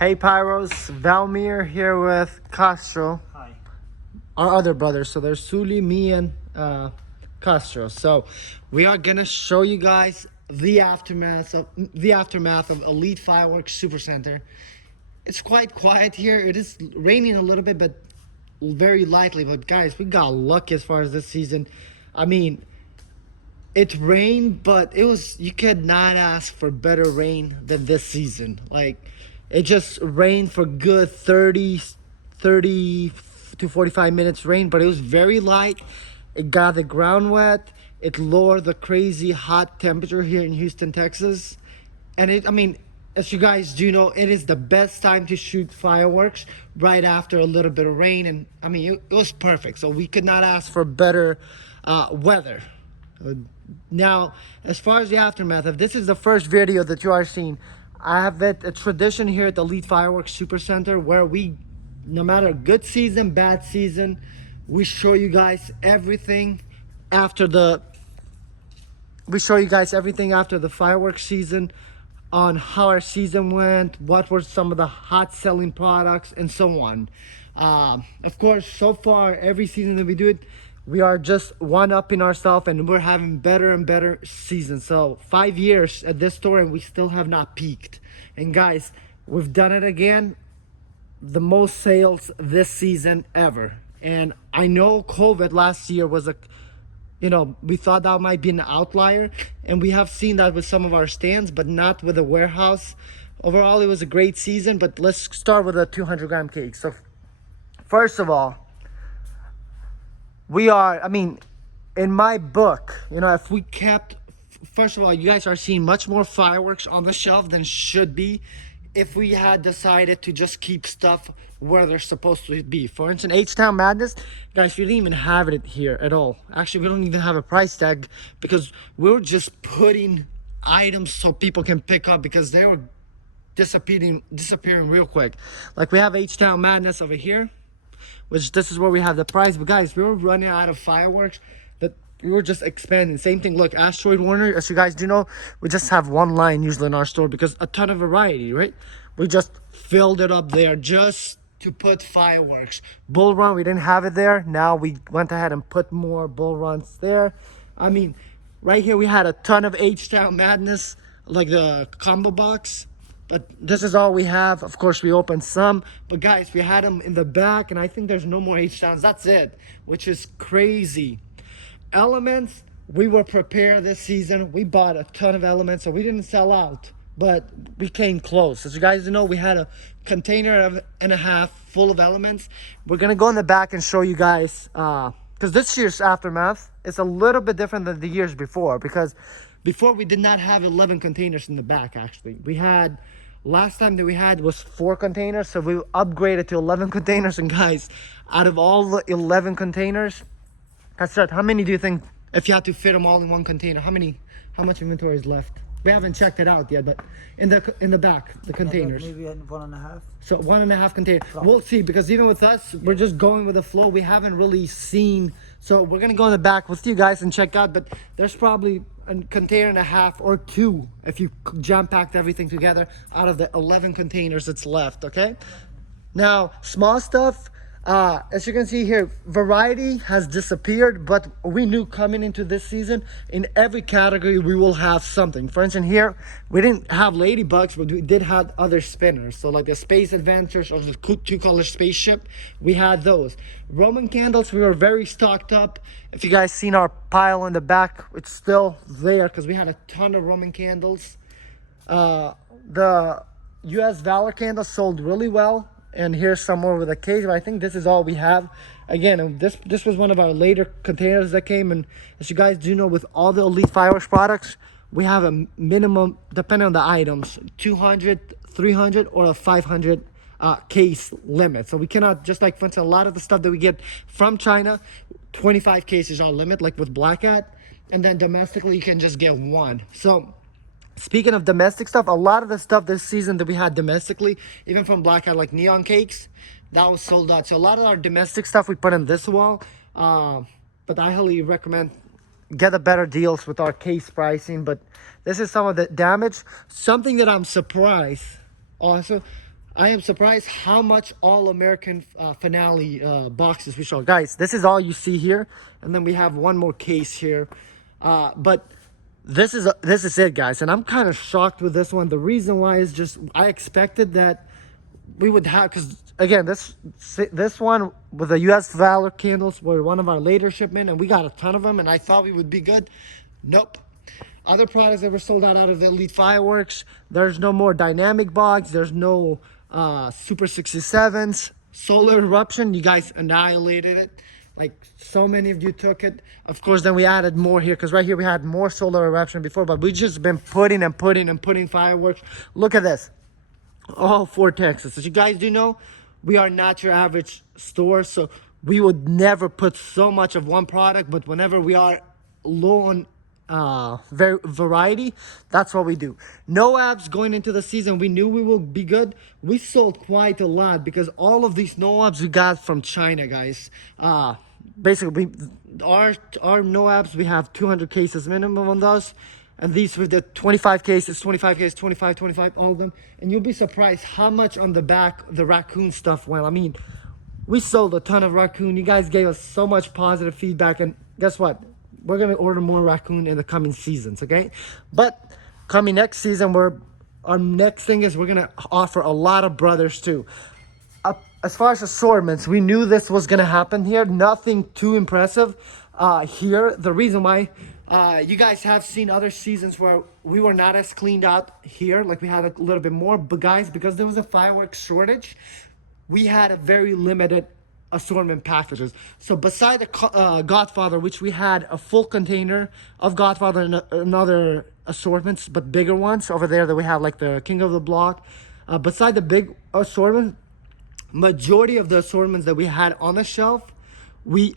Hey Pyros, Valmir here with Castro, Hi. our other brothers. So there's Suli, me, and Castro. So we are gonna show you guys the aftermath of Elite Fireworks Supercenter. It's quite quiet here. It is raining a little bit, but very lightly. But guys, we got lucky as far as this season. I mean, it rained, but you could not ask for better rain than this season. Like, it just rained for good 30 to 45 minutes rain, but it was very light. It got the ground wet. It lowered the crazy hot temperature here in Houston, Texas. And I mean, as you guys do know, it is the best time to shoot fireworks right after a little bit of rain. And I mean, it was perfect. So we could not ask for better weather. Now, as far as the aftermath, if this is the first video that you are seeing, I have a tradition here at the Elite Fireworks Supercenter where we, no matter good season, bad season, we show you guys everything after the fireworks season, on how our season went, what were some of the hot selling products, and so on. Of course, so far, every season that we do it, we are just one-upping ourselves, and we're having better and better seasons. So 5 years at this store, and we still have not peaked. And guys, we've done it again. The most sales this season ever. And I know COVID last year was we thought that might be an outlier, and we have seen that with some of our stands, but not with the warehouse. Overall, it was a great season, but let's start with a 200-gram cake. So first of all, in my book, if we kept, first of all, you guys are seeing much more fireworks on the shelf than should be if we had decided to just keep stuff where they're supposed to be. For instance, HTown Madness, guys, we didn't even have it here at all. Actually, we don't even have a price tag because we were just putting items so people can pick up because they were disappearing real quick. Like, we have HTown Madness over here, which this is where we have the price. But guys, we were running out of fireworks that we were just expanding. Same thing, look, Asteroid Warner, as you guys do know, we just have one line usually in our store because a ton of variety, right? We just filled it up there just to put fireworks. Bull Run, we didn't have it there. Now we went ahead and put more Bull Runs there. I mean, right here we had a ton of HTown Madness, like the combo box. But this is all we have. Of course, we opened some. But guys, we had them in the back, and I think there's no more HTowns. That's it, which is crazy. Elements, we were prepared this season. We bought a ton of elements, so we didn't sell out, but we came close. As you guys know, we had a container and a half full of elements. We're gonna go in the back and show you guys, because this year's aftermath is a little bit different than the years before, because before we did not have 11 containers in the back. Actually, we had, last time that we had was 4 containers, so we upgraded to 11 containers. And guys, out of all the 11 containers, that's right, how many do you think, if you had to fit them all in one container, how much inventory is left? We haven't checked it out yet, but in the back, the containers. Maybe 1.5. So 1.5 container. We'll see, because even with us, we're just going with the flow. We haven't really seen. So we're gonna go in the back with you guys and check out. But there's probably a container and a half or 2 if you jam packed everything together out of the 11 containers that's left. Okay. Now, small stuff. As you can see here, variety has disappeared, but we knew coming into this season, in every category we will have something. For instance, here we didn't have ladybugs, but we did have other spinners. So like the Space Adventures or the 2-color spaceship, we had those. Roman candles, we were very stocked up. If you guys seen our pile in the back, it's still there because we had a ton of Roman candles. The US Valor candles sold really well. And here's some more with a case, but I think this is all we have. Again, this was one of our later containers that came. And as you guys do know, with all the Elite Fireworks products, we have a minimum, depending on the items, 200, 300, or a 500 case limit. So we cannot, just like, for instance, a lot of the stuff that we get from China, 25 cases are our limit, like with Black Hat. And then domestically, you can just get 1. So speaking of domestic stuff, a lot of the stuff this season that we had domestically, even from Black Hat, like neon cakes, that was sold out. So a lot of our domestic stuff we put in this wall. But I highly recommend get a better deals with our case pricing. But this is some of the damage. Something that I'm surprised also, I am surprised how much all-American finale boxes we show. Guys, this is all you see here. And then we have one more case here. But this is it, guys. And I'm kind of shocked with this one. The reason why is just I expected that we would have, because again, this one with the US Valor candles were one of our later shipment, and we got a ton of them, and I thought we would be good. Nope. Other products that were sold out of the Elite Fireworks, there's no more dynamic box, there's no Super 67s. Solar Eruption, you guys annihilated it. Like, so many of you took it. Of course, then we added more here, because right here we had more Solar Eruption before, but we just been putting fireworks. Look at this. All 4 Texas. As you guys do know, we are not your average store, so we would never put so much of one product, but whenever we are low on variety, that's what we do. No abs going into the season, we knew we will be good. We sold quite a lot because all of these no abs we got from China, guys. Basically, our no abs, we have 200 cases minimum on those. And these with the 25 cases, 25 cases, 25, 25, all of them. And you'll be surprised how much on the back the raccoon stuff went. I mean, we sold a ton of raccoon. You guys gave us so much positive feedback. And guess what? We're going to order more raccoon in the coming seasons, okay? But coming next season, our next thing is we're going to offer a lot of brothers too. As far as assortments, we knew this was going to happen here. Nothing too impressive here. The reason why... you guys have seen other seasons where we were not as cleaned out here, like we had a little bit more, but guys, because there was a fireworks shortage, we had a very limited assortment packages. So beside the Godfather, which we had a full container of Godfather and other assortments, but bigger ones over there that we have, like the King of the Block, beside the big assortment, majority of the assortments that we had on the shelf,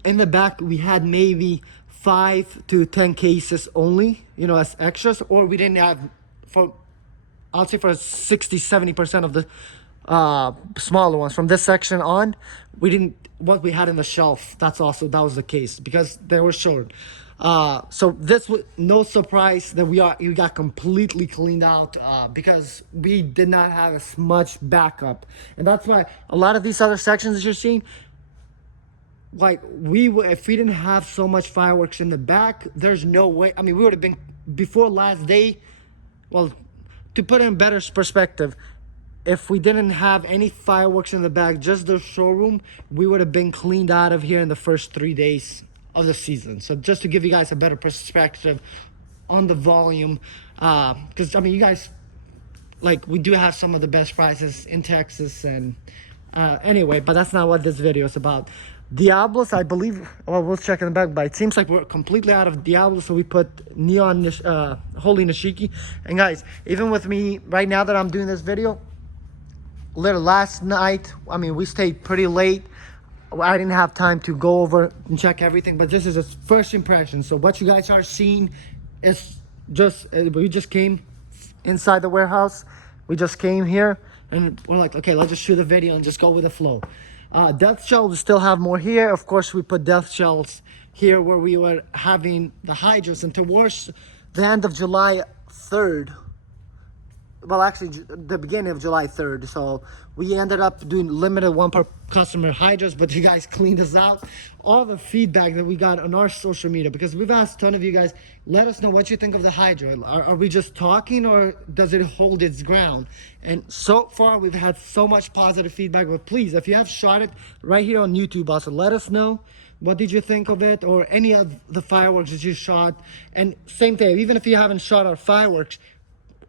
in the back we had maybe 5 to 10 cases only, you know, as extras, or we didn't have, I'll say for 60-70% of the smaller ones from this section on, we didn't, what we had in the shelf, that was the case because they were short. So this was no surprise that we got completely cleaned out because we did not have as much backup, and that's why a lot of these other sections that you're seeing, like if we didn't have so much fireworks in the back, there's no way. I mean, we would have been before last day. Well, to put it in better perspective, if we didn't have any fireworks in the back, just the showroom, we would have been cleaned out of here in the first 3 days of the season. So just to give you guys a better perspective on the volume, because I mean, you guys, like, we do have some of the best prices in Texas, and anyway, but that's not what this video is about. Diablos, I believe, well, we'll check in the back, but it seems like we're completely out of Diablos, so we put Neon Holy Nishiki. And guys, even with me right now that I'm doing this video, literally last night, I mean, we stayed pretty late. I didn't have time to go over and check everything, but this is a first impression. So what you guys are seeing is just, we just came inside the warehouse. We just came here and we're like, okay, let's just shoot a video and just go with the flow. Death shells, we still have more here. Of course, we put death shells here where we were having the hydras, and towards the end of July 3rd, well, actually the beginning of July 3rd, so we ended up doing limited one per customer hydras, but you guys cleaned us out. All the feedback that we got on our social media, because we've asked a ton of you guys, let us know what you think of the hydra. Are we just talking, or does it hold its ground? And so far we've had so much positive feedback, but please, if you have shot it right here on YouTube also, let us know what did you think of it, or any of the fireworks that you shot. And same thing, even if you haven't shot our fireworks,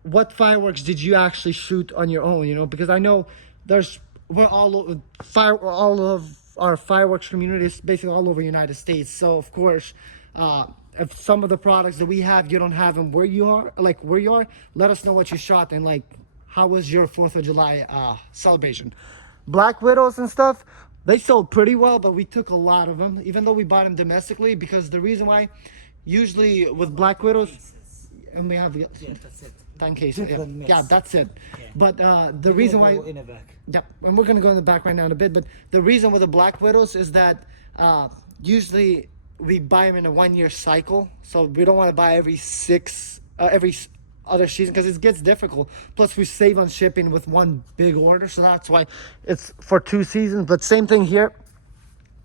what fireworks did you actually shoot on your own? You know, because I know we're all of our fireworks community is basically all over the United States. So of course, if some of the products that we have, you don't have them where you are, let us know what you shot, and like, how was your 4th of July celebration? Black Widows and stuff, they sold pretty well, but we took a lot of them, even though we bought them domestically, because the reason why, usually with Black Widows, and we have, yeah, that's it. 10 cases. Yeah, that's it. Yeah. But the reason why, in the back. yeah, and we're gonna go in the back right now in a bit. But the reason with the Black Widows is that usually we buy them in a 1-year cycle, so we don't want to buy every other season, because it gets difficult. Plus we save on shipping with one big order, so that's why it's for 2 seasons. But same thing here,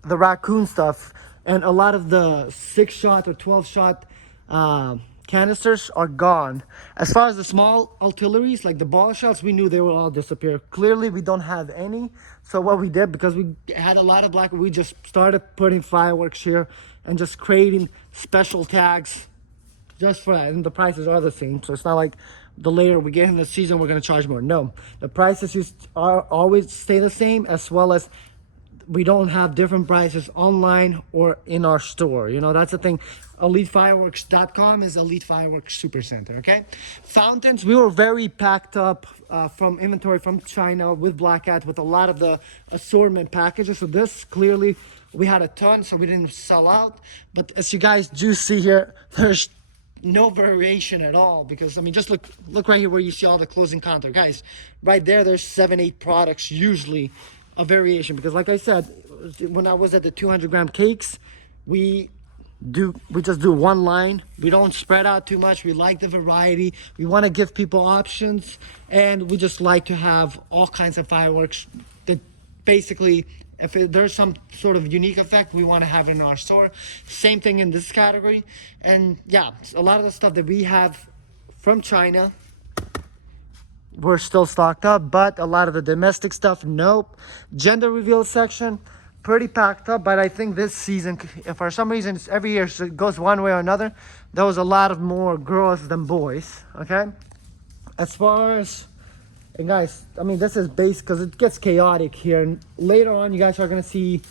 the raccoon stuff and a lot of the 6-shot or 12-shot canisters are gone. As far as the small artilleries like the ball shells, we knew they will all disappear. Clearly we don't have any, so what we did, because we had a lot of black, we just started putting fireworks here and just creating special tags just for that. And the prices are the same, so it's not like the later we get in the season we're going to charge more. No, the prices are always stay the same, as well as we don't have different prices online or in our store. You know, that's the thing. EliteFireworks.com is Elite Fireworks Supercenter. Okay, fountains, we were very packed up from inventory from China with Black Hat, with a lot of the assortment packages. So this clearly we had a ton, so we didn't sell out. But as you guys do see here, there's no variation at all, because I mean, just look right here where you see all the closing counter, guys. Right there's 7-8 products usually a variation, because like I said, when I was at the 200-gram cakes, we just do one line. We don't spread out too much. We like the variety. We want to give people options, and we just like to have all kinds of fireworks that basically, if there's some sort of unique effect, we want to have it in our store. Same thing in this category. And yeah, a lot of the stuff that we have from China, we're still stocked up, but a lot of the domestic stuff, nope. Gender reveal section, pretty packed up, but I think this season, if for some reason it's every year so it goes one way or another, there was a lot of more girls than boys. Okay, as far as, and guys, I mean, this is base because it gets chaotic here, and later on you guys are gonna see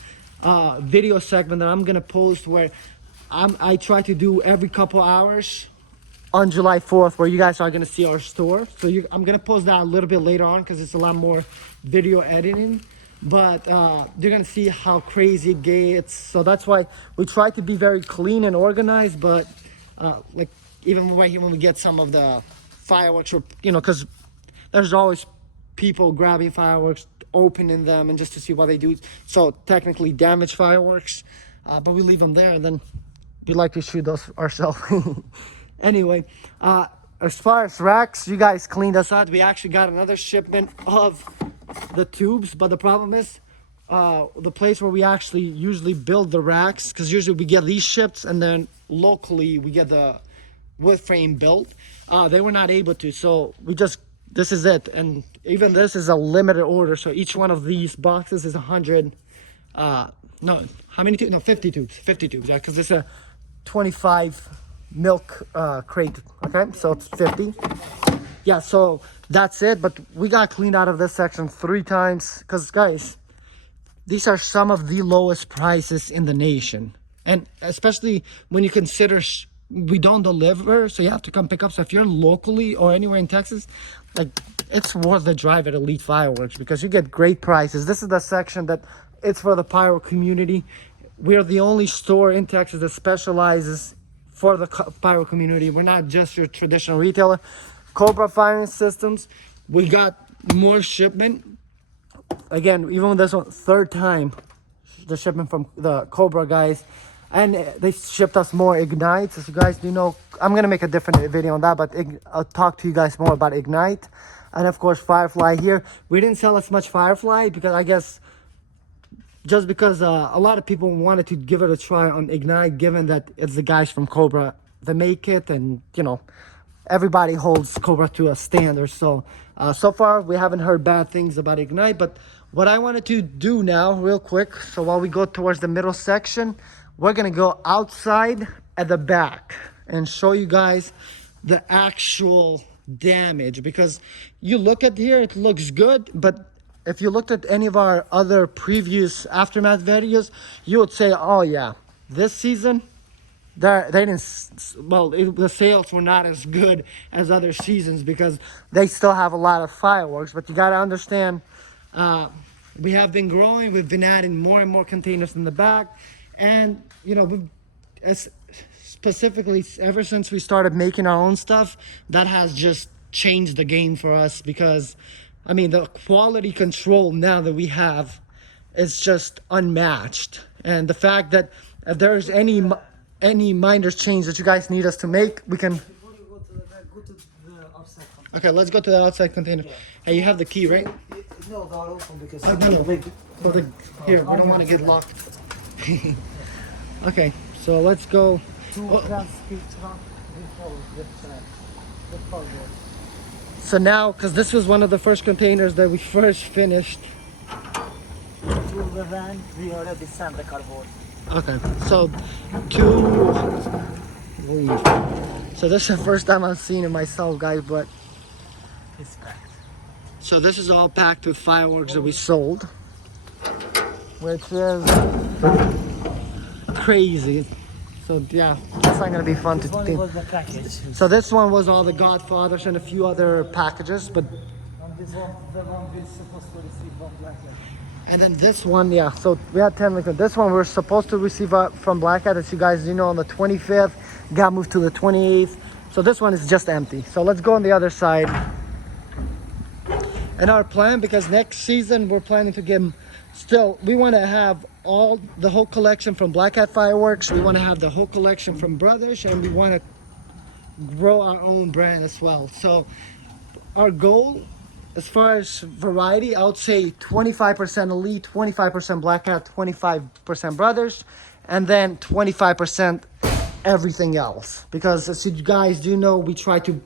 a video segment that I'm gonna post where I try to do every couple hours on July 4th, where you guys are going to see our store. So I'm going to post that a little bit later on, because it's a lot more video editing. But you're going to see how crazy it gets. So that's why we try to be very clean and organized. But like even right here when we get some of the fireworks, or, you know, because there's always people grabbing fireworks, opening them, and just to see what they do. So technically damaged fireworks, but we leave them there, and then we like to shoot those ourselves. Anyway, as far as racks, you guys cleaned us out. We actually got another shipment of the tubes, but the problem is the place where we actually usually build the racks, because usually we get these shipped and then locally we get the wood frame built. They were not able to, so we just, this is it. And even this is a limited order, so each one of these boxes is 100 no, how many tubes? No, 50 tubes, yeah, because it's a 25 milk crate. Okay, so it's 50. Yeah, so that's it. But we got cleaned out of this section 3 times, because guys, these are some of the lowest prices in the nation, and especially when you consider we don't deliver, so you have to come pick up. So if you're locally or anywhere in Texas, like, it's worth the drive at Elite Fireworks, because you get great prices. This is the section that it's for the pyro community. We're the only store in Texas that specializes for the pyro community. We're not just your traditional retailer. Cobra firing systems, we got more shipment. Again, even with this one, 3rd time the shipment from the Cobra guys, and they shipped us more Ignites. As you guys do know, I'm gonna make a different video on that, but I'll talk to you guys more about Ignite. And of course, Firefly here. We didn't sell as much Firefly because I guess just because a lot of people wanted to give it a try on Ignite, given that it's the guys from Cobra that make it, and you know, everybody holds Cobra to a standard. So so far we haven't heard bad things about Ignite. But what I wanted to do now real quick, so while we go towards the middle section, we're gonna go outside at the back and show you guys the actual damage, because you look at here, it looks good, but if you looked at any of our other previous aftermath videos, you would say, oh yeah, this season they didn't, well, the sales were not as good as other seasons, because they still have a lot of fireworks. But you got to understand, we have been growing, we've been adding more and more containers in the back, and you know, specifically ever since we started making our own stuff, that has just changed the game for us. Because I mean, the quality control now that we have is just unmatched. And the fact that if there's any minor change that you guys need us to make, we can. Before you go to the back, go to the Okay, let's go to the outside container. Hey, you have the key, right? No, they're open because No. So here, we don't want to get locked. Okay, so let's go. So now, because this was one of the first containers that we first finished. to the van, we already sent the cardboard. Okay, so so this is the first time I've seen it myself, guys, but It's packed. so this is all packed with fireworks that we sold, which is crazy. So yeah, that's not gonna be fun This to one think. was the package. So this one was all the Godfathers and a few other packages, but And this one, the one we're supposed to receive from Blackhead. and then this one, yeah. So we had 10 liquid. This one we're supposed to receive from Blackhead, as you guys do know, on the 25th. Got moved to the 28th. So this one is just empty. So let's go on the other side. And our plan, because next season we're planning to get we want to have the whole collection from Black Hat Fireworks. We want to have the whole collection from Brothers, and we want to grow our own brand as well. So our goal, as far as variety, I would say 25% Elite, 25% Black Hat, 25% Brothers, and then 25% everything else. Because as you guys do know, we try to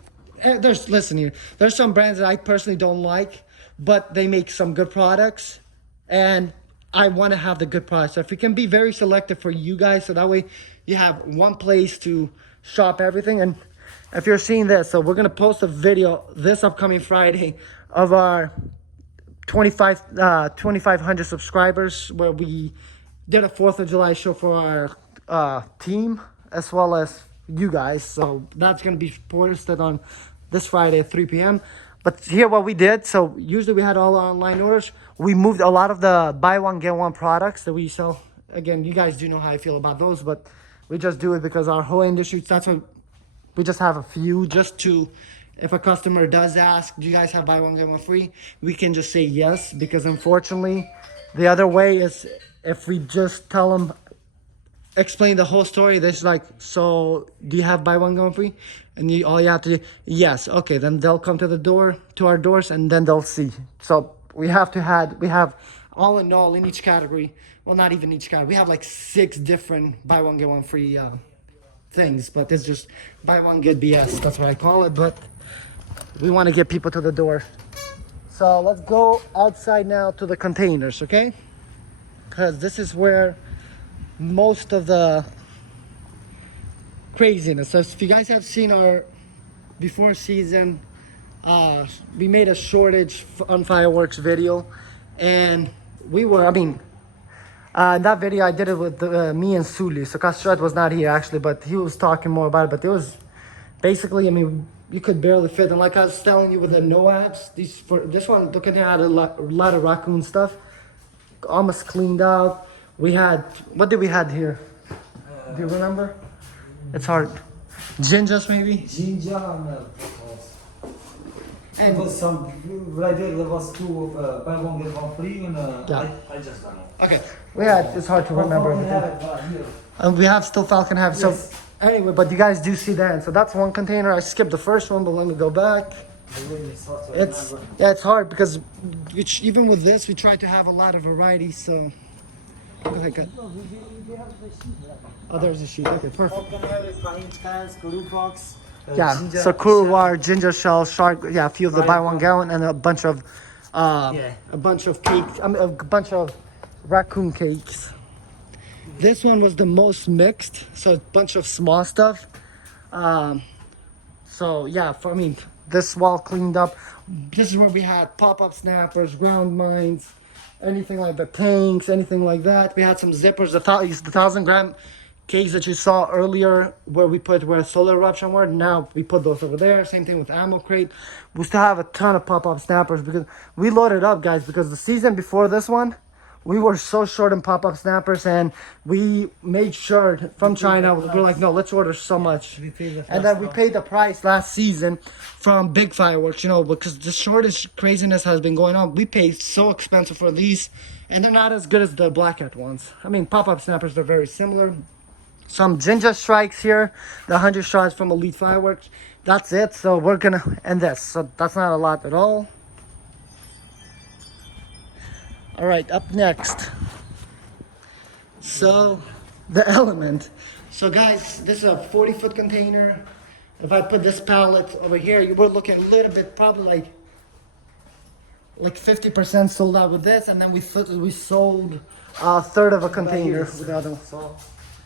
listen here, there's some brands that I personally don't like, but they make some good products, and I want to have the good products. So if we can be very selective for you guys, so that way you have one place to shop everything. And if you're seeing this, so we're gonna post a video this upcoming Friday of our 2,500 subscribers, where we did a 4th of July show for our team as well as you guys. So that's gonna be posted on this Friday at 3 p.m. But here what we did, so usually we had all our online orders. We moved a lot of the buy one get one products that we sell. Again, you guys do know how I feel about those, but we just do it because our whole industry, that's what we just have a few, just to, if a customer does ask, do you guys have buy one get one free, we can just say yes. Because unfortunately the other way is if we just tell them, explain the whole story, there's like, so do you have buy one get one free, and all you have to do, yes, okay, then they'll come to our doors, and then they'll see. So we have all in all in each category, well, not even each category, we have like 6 different buy one get one free things, but it's just buy one get BS, that's what I call it. But we want to get people to the door. So let's go outside now to the containers, okay? Because this is where most of the craziness. So if you guys have seen our before season, we made a shortage on fireworks video, and in that video I did it with me and Suli. So Kastrat was not here actually, but he was talking more about it. But it was basically, you could barely fit. And like I was telling you with the NOADs, this one, look at it, had a lot of raccoon stuff, almost cleaned out. We had, what did we had here? Do you remember? It's hard. Gingers maybe? Ginger and was some right there. There was 2 buy one get one free, and Yeah. I just don't know. Okay. It's hard to remember everything. And we have still Falcon Heavy. So Yes. anyway, but you guys do see that. So that's one container. I skipped the first one, but let me go back. It's hard because even with this, we try to have a lot of variety. So look at that. Oh, there's a sheet. Okay, perfect. Yeah, so Kurwar, ginger shell, shark, yeah, a few of the buy one get one, and a bunch of cakes, a bunch of raccoon cakes. This one was the most mixed, so a bunch of small stuff. So yeah, this wall cleaned up. This is where we had pop-up snappers, ground mines, anything like the tanks, anything like that. We had some zippers, the 1,000-gram cakes that you saw earlier where solar eruption were. Now we put those over there. Same thing with ammo crate. We still have a ton of pop-up snappers because we loaded up, guys, because the season before this one, we were so short in pop-up snappers, and we made sure from China, we're like, no, let's order so much. And then we paid the price last season from big fireworks, because the shortage craziness has been going on. We paid so expensive for these, and they're not as good as the Black Hat ones. Pop-up snappers, they're very similar. some Ginger Strikes here, the 100 shots from Elite Fireworks. That's it. So we're gonna end this. So that's not a lot at all. All right, up next. So the Element. So guys, this is a 40-foot container. If I put this pallet over here, you were looking a little bit, probably like 50% sold out with this, and then we sold a third of a container with the other one. So,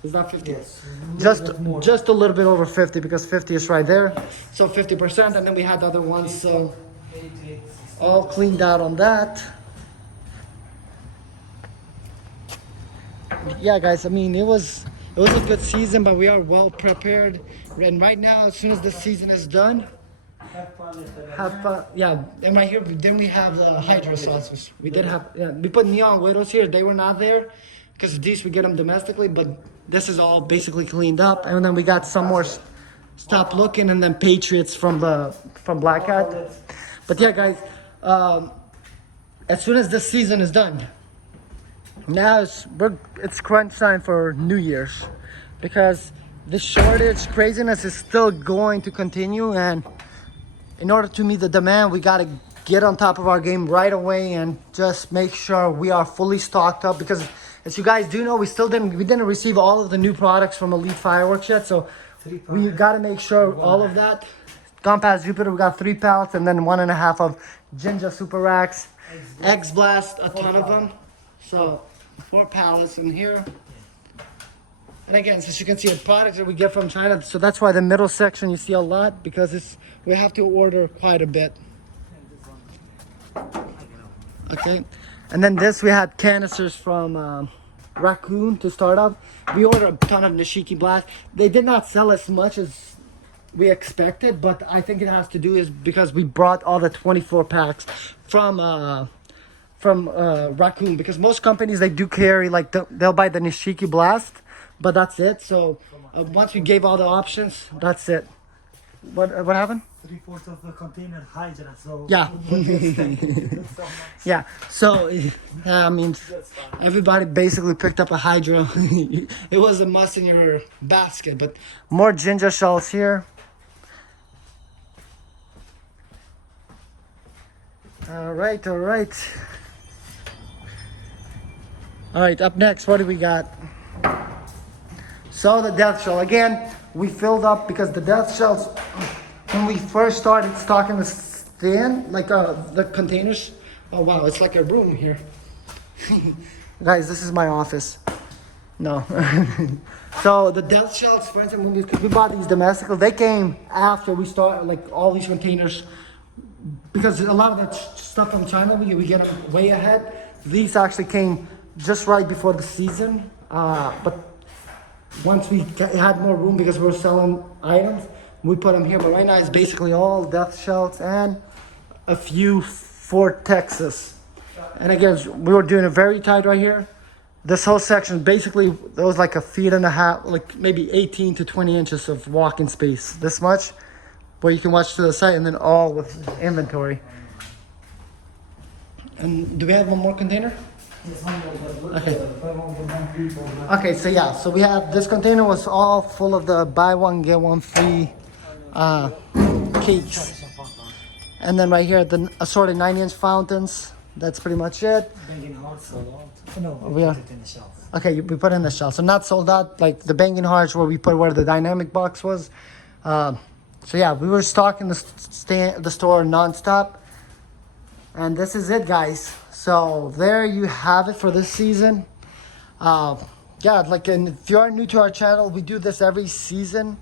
Is that 50? yes. Just a little bit over 50, because 50 is right there. So 50%, and then we had the other ones. So all cleaned out on that. Yeah, guys. I mean, it was a good season, but we are well prepared. And right now, as soon as the season is done, have fun. Yeah, and right here, then we have the hydro saucers. We did have, yeah, we put neon widows here. They were not there because these we get them domestically, but this is all basically cleaned up. And then we got some more Stop Looking, and then Patriots from Black Hat. But yeah, guys, as soon as this season is done, now it's crunch time for New Year's, because the shortage craziness is still going to continue, and in order to meet the demand, we got to get on top of our game right away and just make sure we are fully stocked up, because as you guys do know, we didn't receive all of the new products from Elite Fireworks yet, so we got to make sure all of that. Gone past Jupiter, we got 3 pallets and then 1.5 of Ginger Super Racks, X Blast, a ton of them, so 4 pallets in here. And again, as you can see, the products that we get from China, so that's why the middle section you see a lot, because we have to order quite a bit. Okay, and then this we had canisters from Raccoon to start up. We ordered a ton of Nishiki Blast. They did not sell as much as we expected, but I think it has to do is because we brought all the 24 packs from Raccoon, because most companies, they do carry, like, they'll buy the Nishiki Blast, but that's it. So once we gave all the options, that's it. What happened? 3/4 of the container Hydra. So Yeah. Yeah. So I mean, everybody basically picked up a Hydra. It was a must in your basket. But more ginger shells here. All right. Up next, what do we got? So the death shell again, we filled up, because the death shells, when we first started stocking the stand, like the containers. Oh wow, it's like a room here. Guys, this is my office. No. So the death shells, for instance, when we bought these domestically, they came after we started, like, all these containers, because a lot of that stuff from China, we get them way ahead. These actually came just right before the season, but once we had more room, because we were selling items, we put them here. But right now it's basically all death shells and a few Fort Texas. And again, we were doing it very tight right here. This whole section, basically, there was like 1.5 feet, like maybe 18 to 20 inches of walking space. This much, where you can watch to the side, and then all with inventory. And do we have one more container? Okay. Okay, so yeah, so we have, this container was all full of the buy one get one free cakes, and then right here the assorted 9-inch fountains. That's pretty much it. Banging hearts sold out. No, We are- put it in the shelf. Okay, we put it in the shelf, so not sold out. Like the banging hearts, where we put where the dynamic box was. So yeah, we were stocking the store nonstop, and this is it, guys. So there you have it for this season. Yeah, like, and if you are new to our channel, we do this every season.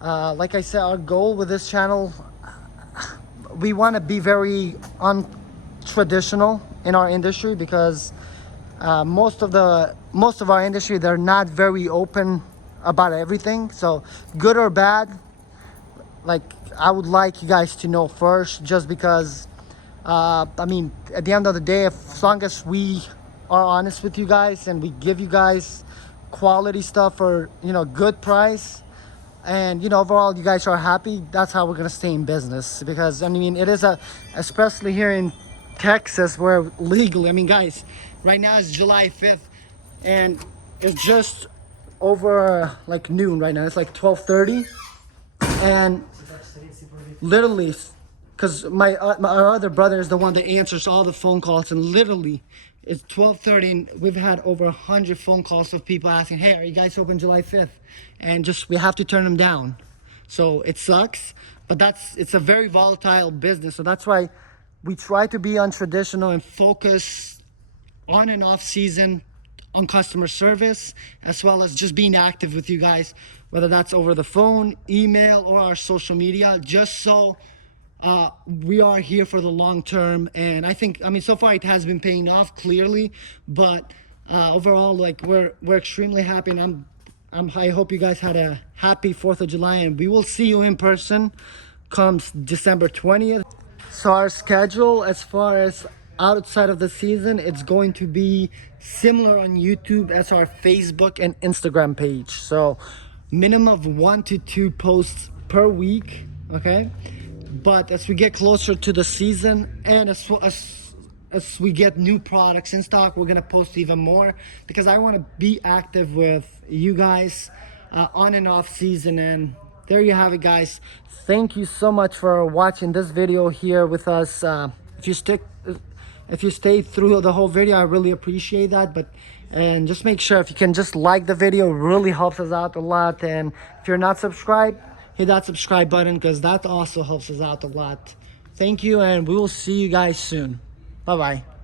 Like I said, our goal with this channel, we want to be very untraditional in our industry, because most of our industry, they're not very open about everything. So good or bad, like, I would like you guys to know first, just because I mean, at the end of the day, as long as we are honest with you guys and we give you guys quality stuff for, good price, and overall you guys are happy, that's how we're gonna stay in business. Because I mean, it is especially here in Texas, where legally, I mean, guys, right now it's July 5th, and it's just over like noon right now. It's like 12:30, and literally, because my other brother is the one that answers all the phone calls, and literally it's 12:30 and we've had over 100 phone calls of people asking, hey, are you guys open July 5th? And just we have to turn them down. So it sucks, but it's a very volatile business. So that's why we try to be untraditional and focus on and off season on customer service, as well as just being active with you guys, whether that's over the phone, email, or our social media, just so we are here for the long term. And I think, I mean, so far it has been paying off clearly, but overall, like we're extremely happy, and I hope you guys had a happy 4th of July, and we will see you in person comes December 20th. So our schedule, as far as outside of the season, it's going to be similar on YouTube as our Facebook and Instagram page. So minimum of 1 to 2 posts per week, okay? But as we get closer to the season, and as we get new products in stock, we're gonna post even more, because I want to be active with you guys on and off season. And there you have it, guys. Thank you so much for watching this video here with us. If you stay through the whole video, I really appreciate that. And just make sure if you can just like the video, it really helps us out a lot. And if you're not subscribed, hit that subscribe button, because that also helps us out a lot. Thank you, and we will see you guys soon. Bye bye.